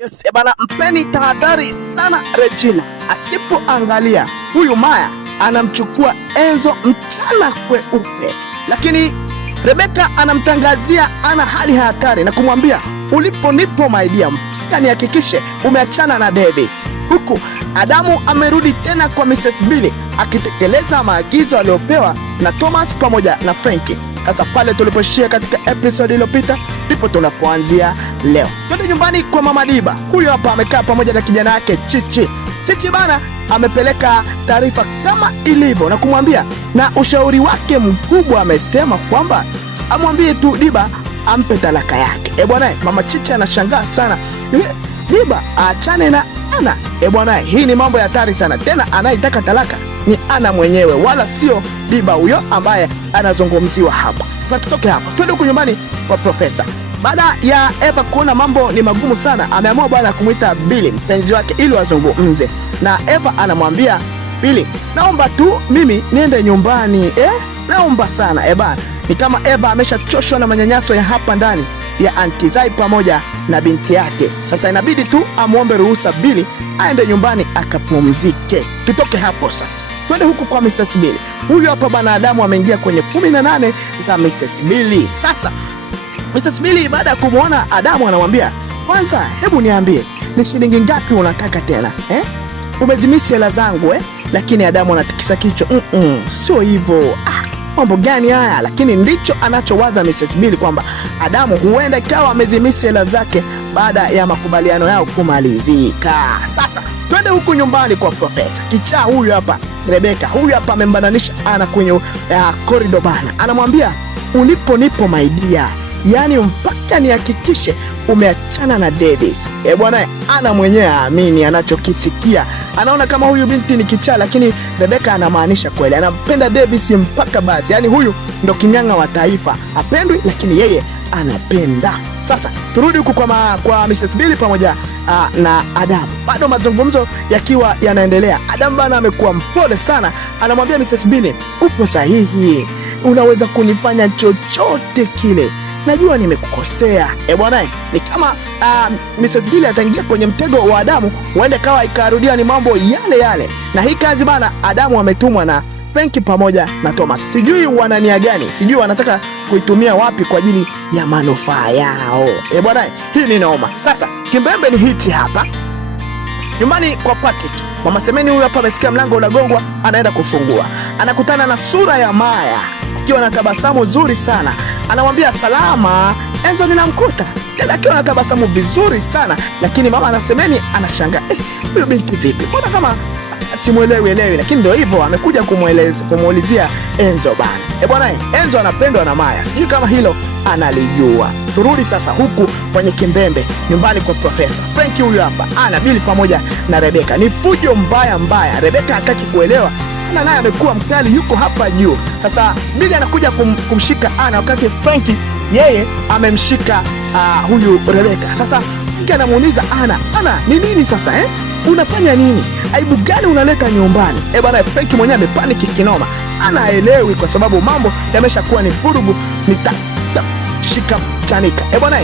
Yes, bana, mpeni tahadhari sana Regina. Asipoangalia huyu Maya anamchukua Enzo mchana kweupe, lakini Rebeka anamtangazia ana hali hatari na kumwambia ulipo nipo my dear, nihakikishe umeachana na Davis. Huku Adamu amerudi tena kwa Mrs. Billy akitekeleza maagizo aliyopewa na Thomas pamoja na Frankie. Sasa pale tulipoishia katika episode iliyopita ndipo tunapoanzia leo. Twende nyumbani kwa Mama Diba. Huyo hapa amekaa pamoja na kijana yake Chichi. Chichi bana amepeleka taarifa kama ilivyo na kumwambia, na ushauri wake mkubwa amesema kwamba amwambie tu Diba ampe talaka yake. Bwana, Mama Chichi anashangaa sana. Diba aachane na Ana. Bwana, hii ni mambo ya hatari sana. Tena anayetaka talaka ni Ana mwenyewe, wala sio Diba huyo ambaye anazungumziwa hapa. Sasa tutoke hapa twende huko nyumbani kwa Profesa. Baada ya Eva kuona mambo ni magumu sana, ameamua bwana kumuita Billy mpenzi wake ili wazungumze. Na Eva anamwambia Billy, naomba tu mimi niende nyumbani, naomba sana. Bana, ni kama Eva ameshachoshwa na manyanyaso ya hapa ndani ya Auntie Zai pamoja na binti yake. Sasa inabidi tu amuombe ruhusa Billy aende nyumbani akapumzike. Tutoke hapo sasa twende huku kwa Mrs. Billy. Huyu hapa bana Adamu ameingia kwenye 18 za Mrs. Billy. Sasa Mrs. Billy baada ya kumuona Adamu anamwambia, kwanza hebu niambie ni shilingi ngapi unataka tena? Umezimisi hela zangu Lakini Adamu anatikisa kichwa. Sio hivyo. Mambo gani haya? Lakini ndicho anachowaza Mrs. Billy kwamba Adamu huenda ikawa amezimisi hela zake baada ya makubaliano yao kumalizika. Sasa twende huku nyumbani kwa Profesa. Kichaa huyu hapa Rebeka, huyu hapa amembananisha Ana kwenye corridor bana. Anamwambia ulipo nipo my dear, yani mpaka nihakikishe umeachana na Davis. Bwana, Ana mwenyewe aamini anachokisikia. Anaona kama huyu binti ni kichaa, lakini Rebeka anamaanisha kweli. Anampenda Davis mpaka basi. Yani huyu ndo kinyanga wa taifa. Hapendwi lakini yeye anapenda. Sasa turudi huku kwa Mrs. Billy pamoja na Adamu. Bado mazungumzo yakiwa yanaendelea. Adamu bana amekuwa mpole sana. Anamwambia Mrs. Billy, upo sahihi. Unaweza kunifanya chochote kile. Najua nimekukosea. Bwana, ni kama Mrs. Billy ataingia kwenye mtego wa Adamu, huenda kawa ikarudia ni mambo yale yale. Na hii kazi bana Adamu ametumwa na Frankie pamoja na Thomas. Sijui wana nia gani, sijui wanataka kuitumia wapi kwa ajili ya manufaa yao. Bwana, hii ni noma. Sasa kimbembe ni hiti hapa nyumbani kwa Patrick. Mama Semeni huyu hapa amesikia mlango unagongwa, anaenda kufungua. Anakutana na sura ya Maya akiwa na tabasamu zuri sana. Anamwambia salama Enzo, ninamkuta tena akiwa na tabasamu vizuri sana. Lakini mama anasemeni anashangaa, huyu binti vipi? Mbona kama simuelewi, lakini ndio hivyo amekuja kumuulizia Enzo bana. Bwana, Enzo anapendwa na Maya. Sijui kama hilo analijua. Turudi sasa huku kwenye kimbembe nyumbani kwa Profesa. Frankie huyu hapa Ana, Billy pamoja na Rebeka. Ni fujo mbaya. Rebeka hataki kuelewa. Ana naye amekuwa mkali, yuko hapa juu. Sasa Billy anakuja kumshika Ana wakati Frankie yeye amemshika huyu Rebeka. Sasa Frankie anamuuliza Ana, ni nini sasa unafanya nini? Aibu gani unaleta nyumbani? Bwana, Frankie mwenyewe amepaniki kinoma. Ana haelewi kwa sababu mambo yameshakuwa ni furugu, shika chanika. Bwana,